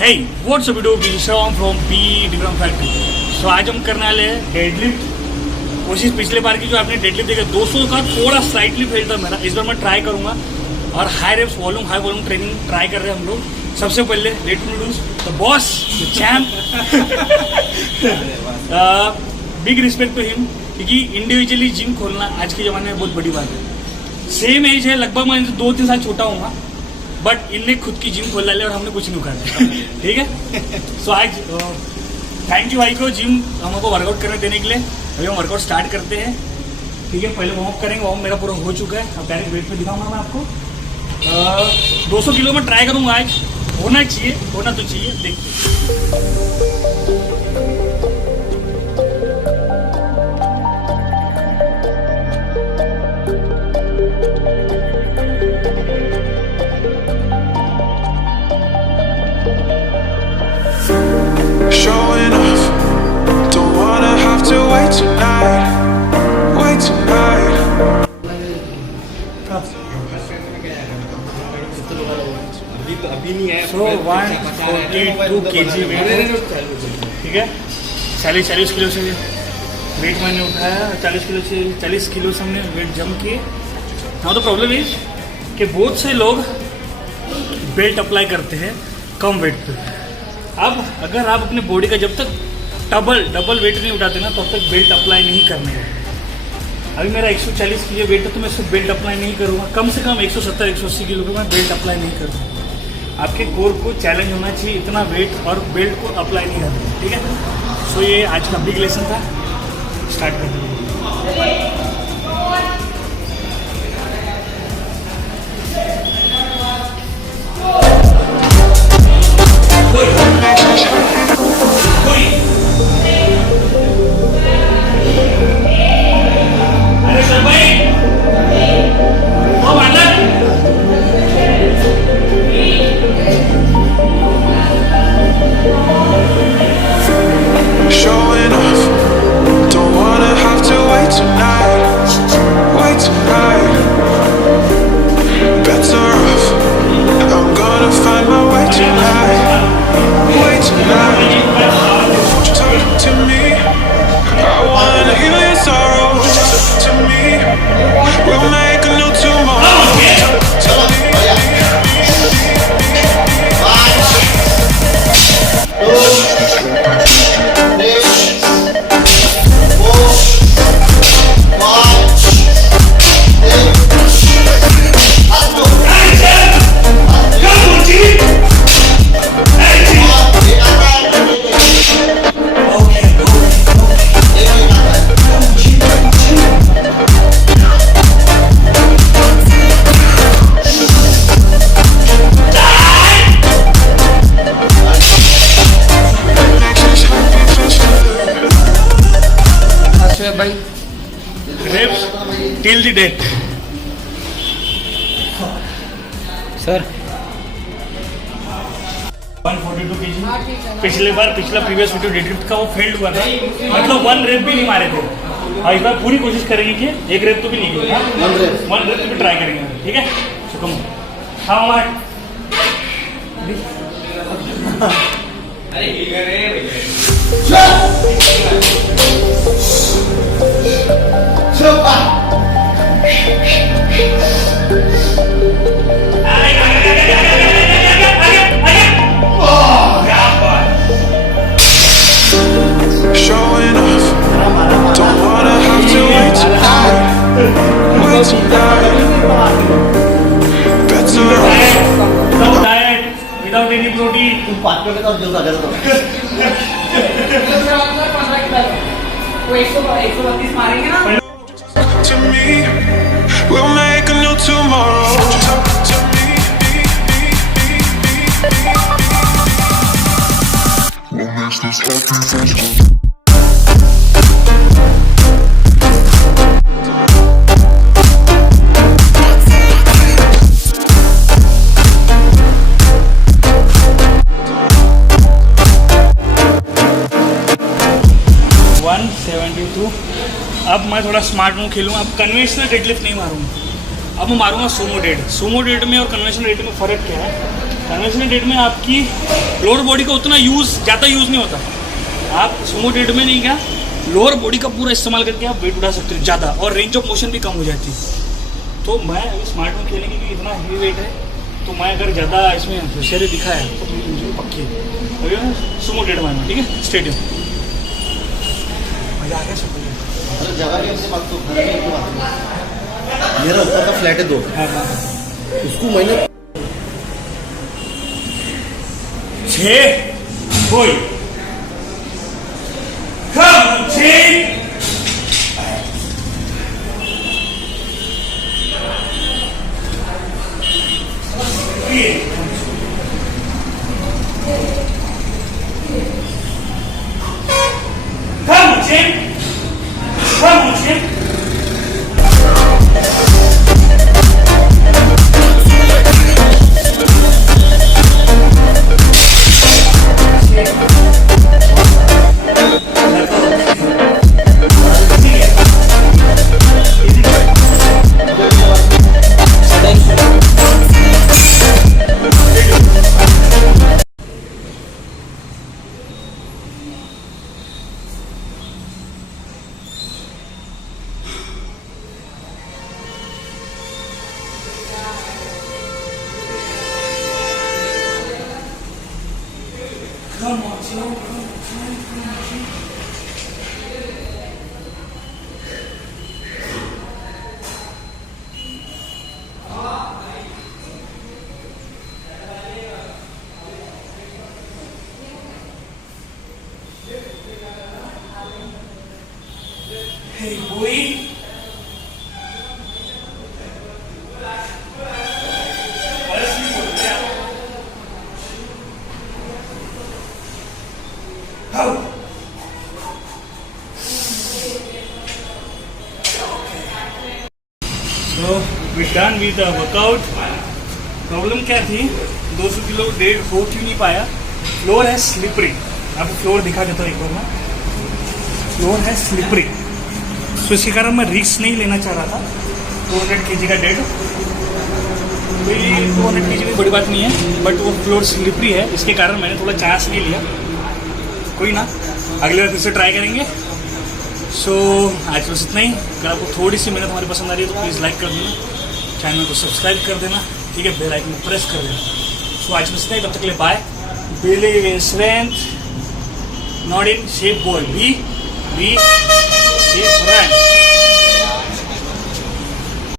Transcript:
Hey, what's up video? I'm from P Digram Factory. So आज हम करने वाले हैं डेडलिफ्ट. कोशिश पिछले बार की जो आपने डेडलिफ्ट देखा 200 का थोड़ा स्लाइटली फेल था मेरा. इस बार मैं ट्राई करूंगा और high reps high volume training try कर रहे हैं हम लोग. सबसे पहले let me introduce the boss, the champ. Big respect to him क्योंकि इंडिविजुअली जिम खोलना आज के ज़माने में बहुत बड़ी बात है. सेम एज है, लगभग मैं 2-3 साल छोटा हूँ, बट इनने खुद की जिम खोल डाली और हमने कुछ नहीं उखाड़ा. ठीक है. सो आज थैंक यू भाई को जिम हमको वर्कआउट करने देने के लिए. अभी हम वर्कआउट स्टार्ट करते हैं. ठीक है, पहले वार्म अप करेंगे. वार्म मेरा पूरा हो चुका है. अब डायरेक्ट वेट पे दिखाऊंगा मैं आपको. 200 किलो में ट्राई करूँगा आज. होना तो चाहिए. देखते Showing off, don't wanna have to wait tonight. So 142 kg weight. ठीक है, 40 किलो से वेट मैंने उठाया. 40 किलो से हमने वेट जंप किए. हाँ, तो प्रॉब्लम है कि बहुत से लोग बेल्ट अप्लाई करते हैं कम वेट पे. अब अगर आप अपने बॉडी का जब तक डबल वेट नहीं उठाते ना तब तक बेल्ट अप्लाई नहीं करने हैं. अभी मेरा 140 किलो वेट है तो मैं सिर्फ बेल्ट अप्लाई नहीं करूँगा. कम से कम 170-180 किलो पे मैं बेल्ट अप्लाई नहीं करूँगा. आपके कोर को चैलेंज होना चाहिए इतना वेट और बेल्ट को अप्लाई नहीं करना. ठीक है. सो ये आज का बिग लेसन था. स्टार्ट करते हैं. Showing off, don't wanna have to wait tonight. Better off, I'm gonna find my way tonight. Talk to me, I wanna heal your sorrow. Talk to me, we'll make a new tomorrow. Talk to me. भाई reps till the death. Sir 142 kg. पिछला previous video deadlift का वो फेल्ड हुआ था. मतलब 1 रेप भी नहीं मारे थे. और इस बार पूरी कोशिश करेंगे कि 1 रेप तो भी नहीं किया. 1 रेप तो भी ट्राई करेंगे. ठीक है. सो कम हाँ Showing off, don't wanna have to wait tonight. Better off. Without diet, without any protein. To me, we'll make a new tomorrow. Talk to me. What makes this happy face? 172. अब मैं थोड़ा स्मार्ट मूव खेलूँगा. अब conventional deadlift नहीं मारूंगा. अब मैं मारूंगा सोमो डेड. सोमो डेड में और कन्वेंशनल डेड में फ़र्क क्या है? कन्वेंशनल डेट में आपकी लोअर बॉडी का उतना ज़्यादा यूज़ नहीं होता। आप सुमो डेट में नहीं क्या, लोअर बॉडी का पूरा इस्तेमाल करके आप वेट उठा सकते हो ज़्यादा, और रेंज ऑफ मोशन भी कम हो जाती है। तो मैं अभी स्मार्ट में खेलेंगे क्योंकि इतना हेवी वेट है, तो मैं अगर ज़्यादा इसमें होशियारी दिखाया तो मेरी इंजरी पक्की है। अभी मैं सुमो डेट मारना, ठीक है, स्टेडियम मजा आ गया सब। जगह भी अपने बात तो घर में अपनी बात तो। मेरा ऊपर का फ्लैट है 2, हाँ हाँ उसको मैंने 6 कोई come 6 come 6 come 6 come on, Joe. Hey, boy. So we're done with the workout. Problem क्या थी, 200 किलो डेढ़ हो क्यों नहीं पाया? फ्लोर है स्लिपरी, आपको फ्लोर दिखा देता हूँ एक बार मैं। फ्लोर है स्लिपरी, तो इसके कारण मैं रिस्क नहीं लेना चाह रहा था। 200 kg का डेड, कोई 200 kg भी बड़ी बात नहीं है, बट वो फ्लोर स्लिपरी है, इसके कारण मैंने थोड़ा चांस नहीं लिया। कोई ना, अगले बार फिर से ट्राई करेंगे। सो आज बस इतना ही। अगर आपको थोड़ी सी मेहनत हमारी पसंद आ रही है तो प्लीज़ लाइक कर देना, चैनल को सब्सक्राइब कर देना, ठीक है, बेल आइकन को प्रेस कर देना। सो आज बस इतना ही, तब तक के लिए bye. Believe in strength, not in shape boy, be shape run.